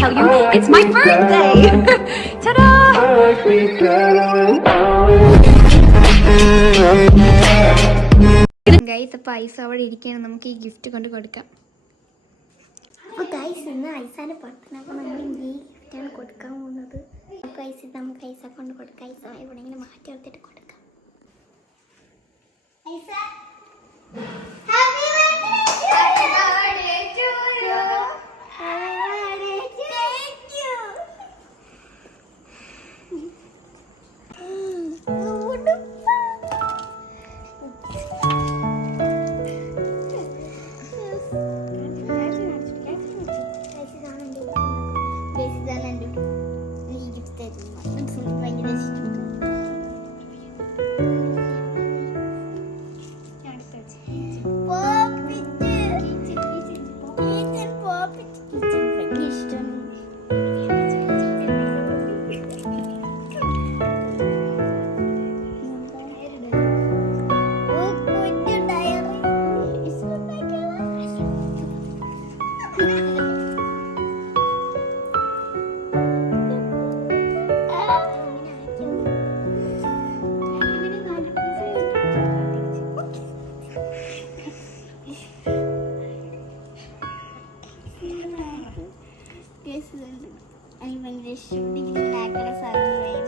tell you it's my birthday. Ta-da! Guys, അപ്പോൾ ice അവിടെ ഇരിക്കുകയാണ്. നമുക്ക് ഈ ഗിഫ്റ്റ് കൊണ്ട് കൊടുക്കാം. അപ്പോൾ ഗൈസ്, ഇന്ന് ഐസാൻ്റെ ബർത്ത്ഡേ. അപ്പോൾ നമ്മൾ ഈ ഗിഫ്റ്റാണ് കൊടുക്കാൻ പോകുന്നത്. അപ്പോൾ ഐസ് ഇത് നമുക്ക് ഐസ കൊണ്ട് കൊടുക്കാം. ഐസ എവിടെയെങ്കിലും മാറ്റി എടുത്തിട്ട് കൊടുക്കാം. എനിക്ക് ഭയങ്കര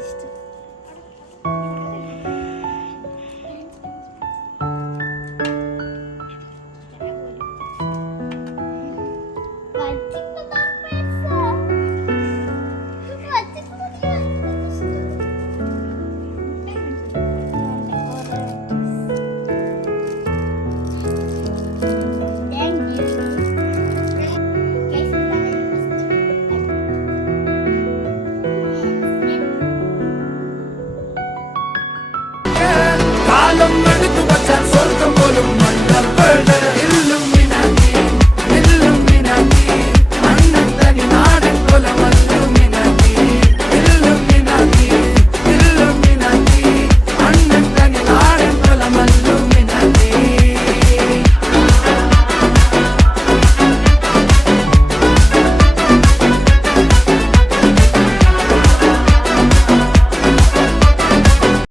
ഇഷ്ടം.